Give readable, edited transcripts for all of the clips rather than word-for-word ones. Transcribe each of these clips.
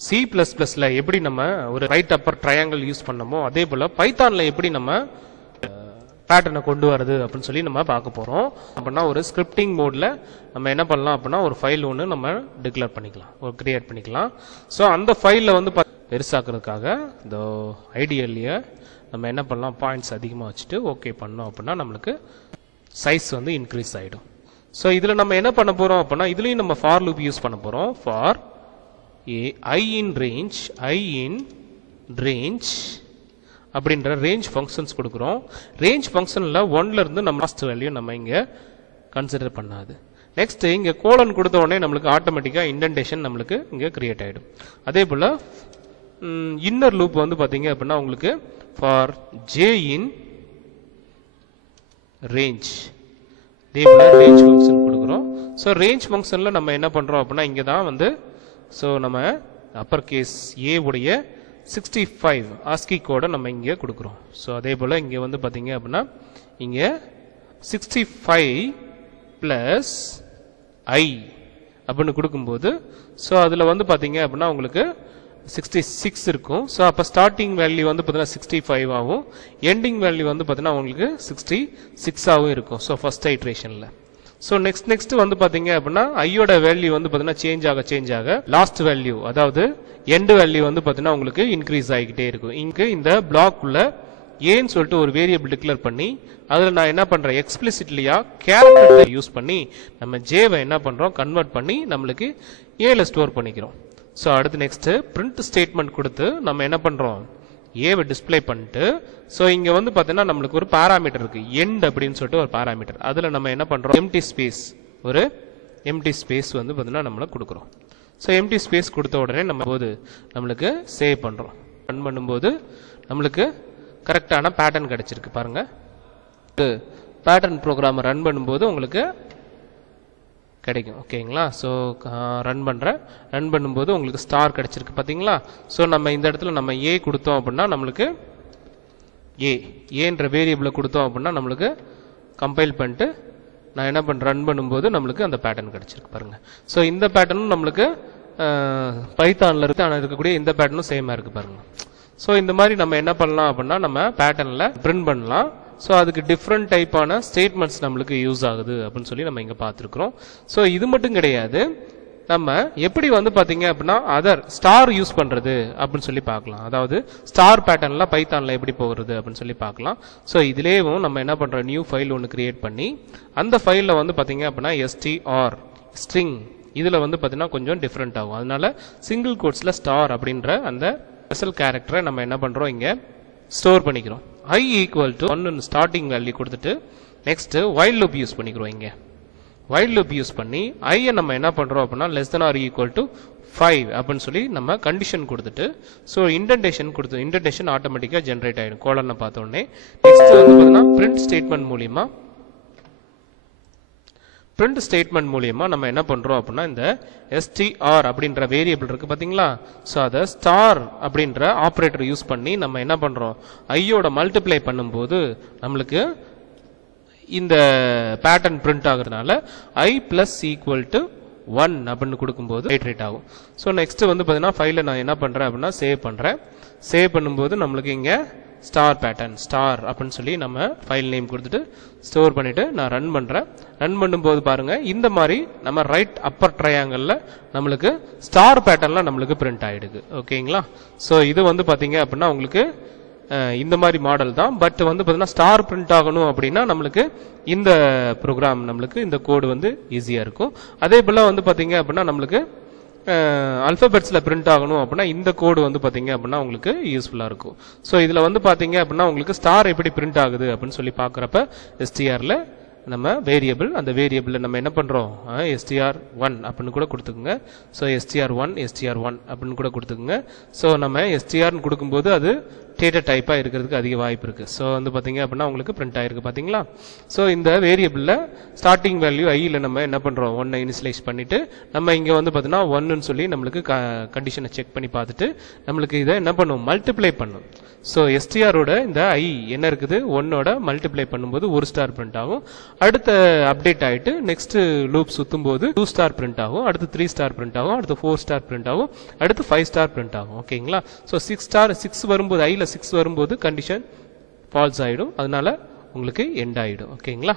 C++ல எப்படி நம்ம ஒரு ரைட் அப்பர் ட்ரையாங்கிள் யூஸ் பண்ணமோ அதே போல பைத்தான்ல எப்படி நம்ம பேட்டர்னை கொண்டு வரது அப்படின்னு சொல்லி நம்ம பார்க்க போறோம். அப்படின்னா ஒரு ஸ்கிரிப்டிங் மோட்ல நம்ம என்ன பண்ணலாம் அப்படின்னா ஒரு ஃபைல் ஒன்று நம்ம டிக்ளேர் பண்ணிக்கலாம், ஒரு கிரியேட் பண்ணிக்கலாம். ஸோ அந்த ஃபைலில் வந்து பெருசாக்குறதுக்காக இந்த ஐடியல்லையே நம்ம என்ன பண்ணலாம், பாயிண்ட்ஸ் அதிகமாக வச்சுட்டு ஓகே பண்ணோம் அப்படின்னா நம்மளுக்கு சைஸ் வந்து இன்க்ரீஸ் ஆகிடும். ஸோ இதில் நம்ம என்ன பண்ண போகிறோம் அப்படின்னா இதுலேயும் நம்ம ஃபார் லூப் யூஸ் பண்ண போகிறோம். ஃபார் i in range அப்படின்ற ரேஞ்ச் ஃபங்க்ஷன்ஸ் கொடுக்குறோம். ரேஞ்ச் ஃபங்க்ஷனில் 1ல இருந்து நம்ம லாஸ்ட் வேல்யூ நம்ம இங்கே கன்சிடர் பண்ணாது. நெக்ஸ்ட் இங்கே கோலன் கொடுத்த உடனே நம்மளுக்கு ஆட்டோமேட்டிக்காக இண்டென்டேஷன் நம்மளுக்கு இங்கே கிரியேட் ஆகிடும். அதே போல் இன்னர் லூப் வந்து பார்த்தீங்க அப்படின்னா உங்களுக்கு ஃபார் j in range அதே போல் ரேஞ்ச் ஃபங்க்ஷன் கொடுக்குறோம். ஸோ ரேஞ்ச் ஃபங்க்ஷனில் நம்ம என்ன பண்ணுறோம் அப்படின்னா இங்கே தான் வந்து ஸோ நம்ம அப்பர் கேஸ் ஏ உடைய 65 ஆஸ்கி கோடை நம்ம இங்கே கொடுக்குறோம். ஸோ அதே போல் இங்கே வந்து பார்த்தீங்க அப்படின்னா இங்கே 65 + i அப்படின்னு கொடுக்கும்போது ஸோ அதில் வந்து பார்த்தீங்க அப்படின்னா உங்களுக்கு 66 இருக்கும். ஸோ அப்போ ஸ்டார்டிங் வேல்யூ வந்து பார்த்தீங்கன்னா 65 ஆகும், எண்டிங் வேல்யூ வந்து பார்த்தீங்கன்னா உங்களுக்கு 66 ஆகும் இருக்கும். ஸோ ஃபர்ஸ்ட் ஐட்ரேஷனில். ஸோ நெக்ஸ்ட் வந்து பார்த்தீங்க அப்படின்னா ஐயோட வேல்யூ வந்து பார்த்தீங்கன்னா சேஞ்ச் ஆக லாஸ்ட் வேல்யூ அதாவது எண்ட் வேல்யூ வந்து பார்த்தீங்கன்னா உங்களுக்கு இன்க்ரீஸ் ஆகிக்கிட்டே இருக்கும். இங்கே இந்த பிளாக் உள்ள ஏன்னு சொல்லிட்டு ஒரு வேரியபிள் டிக்ளேர் பண்ணி அதில் நான் என்ன பண்ணுறேன் எக்ஸ்பிளிசிட்லியா கேரக்டர் யூஸ் பண்ணி நம்ம ஜேவை என்ன பண்ணுறோம் கன்வெர்ட் பண்ணி நம்மளுக்கு ஏல ஸ்டோர் பண்ணிக்கிறோம். ஸோ அடுத்து நெக்ஸ்ட் பிரிண்ட் ஸ்டேட்மெண்ட் கொடுத்து நம்ம என்ன பண்ணுறோம் ஏவை டிஸ்பிளே பண்ணிட்டு ஸோ இங்கே வந்து பார்த்தீங்கன்னா நம்மளுக்கு ஒரு பாராமீட்டர் இருக்கு எண்ட் அப்படின்னு சொல்லிட்டு ஒரு பாராமீட்டர், அதில் நம்ம என்ன பண்ணுறோம் எம்டி ஸ்பேஸ் ஒரு எம்டி ஸ்பேஸ் வந்து பார்த்தீங்கன்னா நம்மளை கொடுக்குறோம். ஸோ எம்டி ஸ்பேஸ் கொடுத்த உடனே நம்ம போது நம்மளுக்கு சேவ் பண்ணுறோம். ரன் பண்ணும்போது நம்மளுக்கு கரெக்டான பேட்டர்ன் கிடைச்சிருக்கு பாருங்க. பேட்டர்ன் ப்ரோக்ராம் ரன் பண்ணும்போது உங்களுக்கு கிடைக்கும். ஓகேங்களா? ஸோ ரன் பண்ணும்போது உங்களுக்கு ஸ்டார் கிடைச்சிருக்கு பார்த்தீங்களா? ஸோ நம்ம இந்த இடத்துல நம்ம ஏ கொடுத்தோம் அப்படின்னா நம்மளுக்கு ஏன்ற வேரியபிளை கொடுத்தோம் அப்படின்னா நம்மளுக்கு கம்பைல் பண்ணிட்டு நான் என்ன பண்ணுறேன் ரன் பண்ணும்போது நம்மளுக்கு அந்த பேட்டர்ன் கிடைச்சிருக்கு பாருங்க. ஸோ இந்த பேட்டர்னும் நம்மளுக்கு பைத்தானில் இருக்கக்கூடிய இந்த பேட்டர்னும் சேமாக இருக்குது பாருங்க. ஸோ இந்த மாதிரி நம்ம என்ன பண்ணலாம் அப்படின்னா நம்ம பேட்டர்னில் பிரிண்ட் பண்ணலாம். ஸோ அதுக்கு டிஃப்ரெண்ட் டைப்பான ஸ்டேட்மெண்ட்ஸ் நம்மளுக்கு யூஸ் ஆகுது அப்படின்னு சொல்லி நம்ம இங்கே பார்த்துருக்குறோம். ஸோ இது மட்டும் கிடையாது, நம்ம எப்படி வந்து பார்த்தீங்க அப்படின்னா அதர் ஸ்டார் யூஸ் பண்ணுறது அப்படின்னு சொல்லி பார்க்கலாம். அதாவது ஸ்டார் பேட்டர்னில் பைத்தானில் எப்படி போகிறது அப்படின்னு சொல்லி பார்க்கலாம். ஸோ இதுலேயும் நம்ம என்ன பண்ணுறோம் நியூ ஃபைல் ஒன்று கிரியேட் பண்ணி அந்த ஃபைலில் வந்து பார்த்தீங்க அப்படின்னா str ஸ்ட்ரிங் இதில் வந்து பார்த்தீங்கன்னா கொஞ்சம் டிஃப்ரெண்ட் ஆகும். அதனால சிங்கிள் கோட்ஸில் ஸ்டார் அப்படின்ற அந்த ஸ்பெஷல் கேரக்டரை நம்ம என்ன பண்ணுறோம் இங்கே ஸ்டோர் பண்ணிக்கிறோம். i = 1 ஸ்டார்டிங் வேல்யூ கொடுத்துட்டு நெக்ஸ்ட் வைல் லூப் யூஸ் பண்ணிக்கிறோம். இங்கே வைல் லூப் யூஸ் பண்ணி ஐயை நம்ம என்ன பண்ணுறோம் அப்படின்னா <= 5 அப்படின்னு சொல்லி நம்ம கண்டிஷன் கொடுத்துட்டு ஸோ இண்டென்டேஷன் ஆட்டோமேட்டிக்காக ஜென்ரேட் ஆகிடும் கோலனை பார்த்த உடனே. நெக்ஸ்ட் வந்து பார்த்தீங்கன்னா பிரிண்ட் ஸ்டேட்மெண்ட் மூலியமா நம்ம என்ன பண்றோம் அப்படின்னா இந்த str அப்படின்ற வேரியபிள் இருக்கு பாத்தீங்களா? ஸோ அதை ஸ்டார் அப்படின்ற ஆப்ரேட்டர் யூஸ் பண்ணி நம்ம என்ன பண்றோம் ஐயோட மல்டிப்ளை பண்ணும்போது நம்மளுக்கு இந்த பேட்டர்ன் பிரிண்ட் ஆகுறதுனால i + 1 அப்படின்னு கொடுக்கும்போது ஐட்ரேட் ஆகும். ஸோ நெக்ஸ்ட் வந்து பார்த்தீங்கன்னா ஃபைலை நான் என்ன பண்ணுறேன் அப்படின்னா சேவ் பண்ணும்போது நம்மளுக்கு இங்கே ஸ்டார் பேட்டர்ன் ஸ்டார் அப்படின்னு சொல்லி நம்ம ஃபைல் நேம் கொடுத்துட்டு ஸ்டோர் பண்ணிட்டு நான் ரன் பண்ணும்போது பாருங்க இந்த மாதிரி நம்ம ரைட் அப்பர் ட்ரையாங்கிளில் நம்மளுக்கு ஸ்டார் பேட்டர்ன்ல நம்மளுக்கு பிரிண்ட் ஆயிடுது. ஓகேங்களா? ஸோ இது வந்து பார்த்தீங்க அப்படின்னா உங்களுக்கு இந்த மாதிரி மாடல் தான். பட் வந்து பார்த்தீங்கன்னா ஸ்டார் பிரிண்ட் ஆகணும் அப்படின்னா நம்மளுக்கு இந்த ப்ரோக்ராம் நம்மளுக்கு இந்த கோடு வந்து ஈஸியாக இருக்கும். அதே போல் வந்து பார்த்தீங்க அப்படின்னா நம்மளுக்கு அல்பபெட்ஸில் பிரிண்ட் ஆகணும் அப்படின்னா இந்த கோடு வந்து பார்த்தீங்க அப்படின்னா உங்களுக்கு யூஸ்ஃபுல்லாக இருக்கும். ஸோ இதில் வந்து பார்த்தீங்க அப்படின்னா உங்களுக்கு ஸ்டார் எப்படி பிரிண்ட் ஆகுது அப்படின்னு சொல்லி பார்க்குறப்ப str நம்ம அந்த வேரியபிளில் நம்ம என்ன பண்ணுறோம் str1 அப்படின்னு கூட கொடுத்துக்குங்க. ஸோ str1 அப்படின்னு கூட கொடுத்துக்குங்க. ஸோ நம்ம strன்னு கொடுக்கும்போது அது டேட்டா டைப்பாக இருக்கிறதுக்கு அதிக வாய்ப்பு இருக்குது. ஸோ வந்து பார்த்தீங்க அப்படின்னா உங்களுக்கு பிரிண்ட் ஆகிருக்கு பார்த்தீங்களா. ஸோ இந்த வேரியபிளில் ஸ்டார்டிங் வேல்யூ ஐயில் நம்ம என்ன பண்ணுறோம், 1 இனிஷியலைஸ் பண்ணிவிட்டு நம்ம இங்கே வந்து பார்த்தீங்கன்னா 1ன்னு சொல்லி நம்மளுக்கு கண்டிஷனை செக் பண்ணி பார்த்துட்டு நம்மளுக்கு இதை என்ன பண்ணும், மல்டிப்ளை பண்ணும். ஸோ எஸ்டிஆரோட இந்த ஐ என்ன இருக்குது, 1ஓட மல்டிப்ளை பண்ணும்போது 1 ஸ்டார் பிரிண்ட் ஆகும். அடுத்த அப்டேட் ஆகிட்டு நெக்ஸ்ட் லூப் சுற்றும் போது 2 ஸ்டார் பிரிண்ட் ஆகும். அடுத்து 3 ஸ்டார் பிரிண்ட் ஆகும். அடுத்து 4 ஸ்டார் பிரிண்ட் ஆகும். அடுத்து 5 ஸ்டார் பிரிண்ட் ஆகும். ஓகேங்களா. ஸோ 6 வரும்போது ஐயில் 6 வரும்போது கண்டிஷன் ஃபால்ஸ் ஆகிடும். அதனால உங்களுக்கு எண்ட் ஆகிடும். ஓகேங்களா.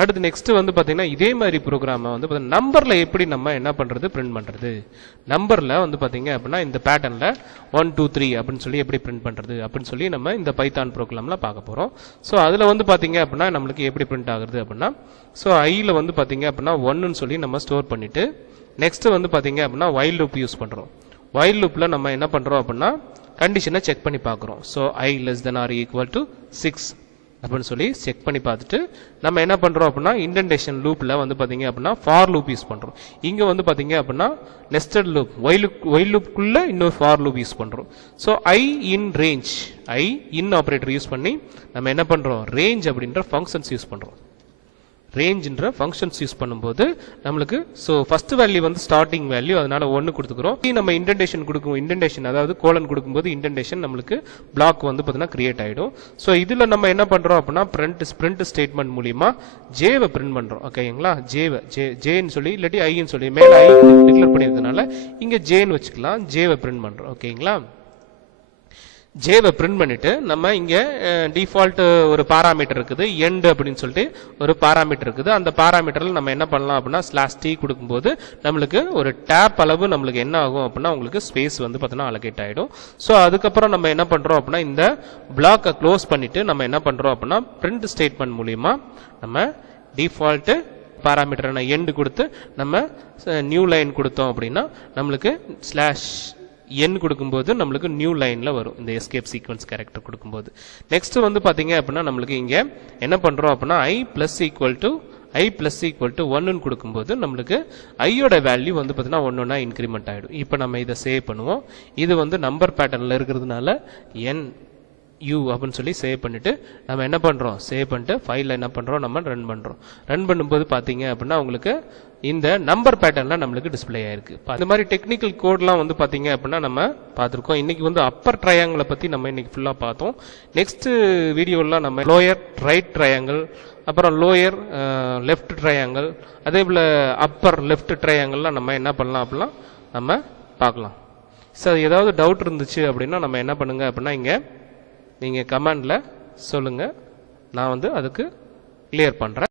அடுத்து நெக்ஸ்ட் வந்து பார்த்தீங்கன்னா இதே மாதிரி ப்ரோக்ராமை வந்து நம்பரில் எப்படி நம்ம என்ன பண்ணுறது, பிரிண்ட் பண்ணுறது. நம்பரில் வந்து பார்த்தீங்க அப்படின்னா இந்த பேட்டர்னில் 1 2 3 அப்படின்னு சொல்லி எப்படி பிரிண்ட் பண்ணுறது அப்படின்னு சொல்லி நம்ம இந்த பைத்தான் ப்ரோக்ராமில் பார்க்க போகிறோம். ஸோ அதில் வந்து பார்த்தீங்க அப்படின்னா நம்மளுக்கு எப்படி பிரிண்ட் ஆகுது அப்படின்னா, ஸோ ஐயில் வந்து பார்த்தீங்க அப்படின்னா 1ன்னு சொல்லி நம்ம ஸ்டோர் பண்ணிவிட்டு நெக்ஸ்ட் வந்து பார்த்தீங்க அப்படின்னா வைல் லூப் யூஸ் பண்ணுறோம். வைல் லூப்பில் நம்ம என்ன பண்ணுறோம் அப்படின்னா கண்டிஷனை செக் பண்ணி பார்க்குறோம். So I less than or equal to 6 அப்படின்னு சொல்லி செக் பண்ணி பார்த்துட்டு நம்ம என்ன பண்ணுறோம் அப்படின்னா இண்டென்டேஷன் லூப்பில் வந்து பார்த்தீங்க அப்படின்னா ஃபார் லூப் யூஸ் பண்ணுறோம். இங்கே வந்து பார்த்தீங்க அப்படின்னா நெஸ்டட் லூப் ஒயில் லூப்புக்குள்ளே இன்னொரு ஃபார் லூப் யூஸ் பண்ணுறோம். So I in range, I in operator use பண்ணி நம்ம என்ன பண்ணுறோம், ரேஞ்ச் அப்படின்ற ஃபங்க்ஷன்ஸ் யூஸ் பண்ணுறோம். ரேஞ்ச்ன்ற ஃபங்க்ஷன்ஸ் யூஸ் பண்ணும்போது நம்மளுக்கு ஸோ ஃபர்ஸ்ட் வேல்யூ வந்து ஸ்டார்டிங் வேல்யூ, அதனால 1 கொடுத்துக்கிறோம். நம்ம இண்டென்டேஷன் கொடுக்கும், இண்டென்டேஷன் அதாவது கோலன் கொடுக்கும்போது இண்டென்டேஷன் நம்மளுக்கு பிளாக் வந்து பார்த்தீங்கன்னா கிரியேட் ஆகிடும். ஸோ இதில் நம்ம என்ன பண்ணுறோம் அப்படின்னா பிரிண்ட் ஸ்டேட்மெண்ட் மூலியமா ஜேவை பிரிண்ட் பண்ணுறோம். ஓகேங்களா. ஜேன்னு சொல்லி இல்லாட்டி ஐன்னு சொல்லி மேலே ஐ டிக்ளேர் பண்ணியிருக்கனால இங்கே ஜேன்னு வச்சுக்கலாம். ஜேவை பிரிண்ட் பண்ணுறோம். ஓகேங்களா. ஜேவை பிரிண்ட் பண்ணிட்டு நம்ம இங்க டிஃபால்ட் ஒரு பாராமீட்டர் இருக்குது, எண்ட் அப்படின்னு சொல்லிட்டு ஒரு பாராமீட்டர் இருக்குது. அந்த பாராமீட்டர்ல நம்ம என்ன பண்ணலாம் அப்படின்னா /t கொடுக்கும்போது நம்மளுக்கு ஒரு டேப் அளவு நம்மளுக்கு என்ன ஆகும் அப்படின்னா உங்களுக்கு ஸ்பேஸ் வந்து பார்த்தீங்கன்னா அலோகேட் ஆகிடும். ஸோ அதுக்கப்புறம் நம்ம என்ன பண்றோம் அப்படின்னா இந்த பிளாக்கை க்ளோஸ் பண்ணிட்டு நம்ம என்ன பண்றோம் அப்படின்னா பிரிண்ட் ஸ்டேட்மெண்ட் மூலியமா நம்ம டிஃபால்ட் பாராமீட்டர் எண்ட் கொடுத்து நம்ம நியூ லைன் கொடுத்தோம் அப்படின்னா நம்மளுக்கு n கொடுக்கும்போது நம்மளுக்கு நியூ லைன்ல வரும் இந்த எஸ்கேப் சீக்வன்ஸ் கேரக்டர் கொடுக்கும்போது. நெக்ஸ்ட் வந்து பாத்தீங்க அப்படின்னா நம்மளுக்கு இங்க என்ன பண்றோம் அப்படின்னா i plus equal to 1 கொடுக்கும்போது நம்மளுக்கு ஐயோட வேல்யூ வந்து பார்த்தீங்கன்னா 1 இன்க்ரிமெண்ட் ஆகிடும். இப்போ நம்ம இதை சேவ் பண்ணுவோம். இது வந்து நம்பர் பேட்டர்னில் இருக்கிறதுனால NU அப்படின்னு சொல்லி சேவ் பண்ணிட்டு நம்ம என்ன பண்ணுறோம், சேவ் பண்ணிட்டு ஃபைலில் என்ன பண்ணுறோம், நம்ம ரன் பண்ணுறோம். ரன் பண்ணும்போது பார்த்தீங்க அப்படின்னா உங்களுக்கு இந்த நம்பர் பேட்டர்னில் நம்மளுக்கு டிஸ்பிளே ஆயிருக்கு. இந்த மாதிரி டெக்னிக்கல் கோட்லாம் வந்து பார்த்தீங்க அப்படின்னா நம்ம பார்த்துருக்கோம். இன்னைக்கு வந்து அப்பர் ட்ரையாங்கிளை பற்றி நம்ம இன்னைக்கு ஃபுல்லாக பார்த்தோம். நெக்ஸ்ட் வீடியோலாம் நம்ம லோயர் ரைட் ட்ரையாங்கிள், அப்புறம் லோயர் லெஃப்ட் ட்ரையாங்கிள், அதே போல் அப்பர் லெஃப்ட் ட்ரையாங்கிள்லாம் நம்ம என்ன பண்ணலாம் அப்படிலாம் நம்ம பார்க்கலாம். சார் ஏதாவது டவுட் இருந்துச்சு அப்படின்னா நம்ம என்ன பண்ணுங்க அப்படின்னா இங்கே நீங்கள் கமெண்டில் சொல்லுங்கள், நான் வந்து அதுக்கு கிளியர் பண்ணுறேன்.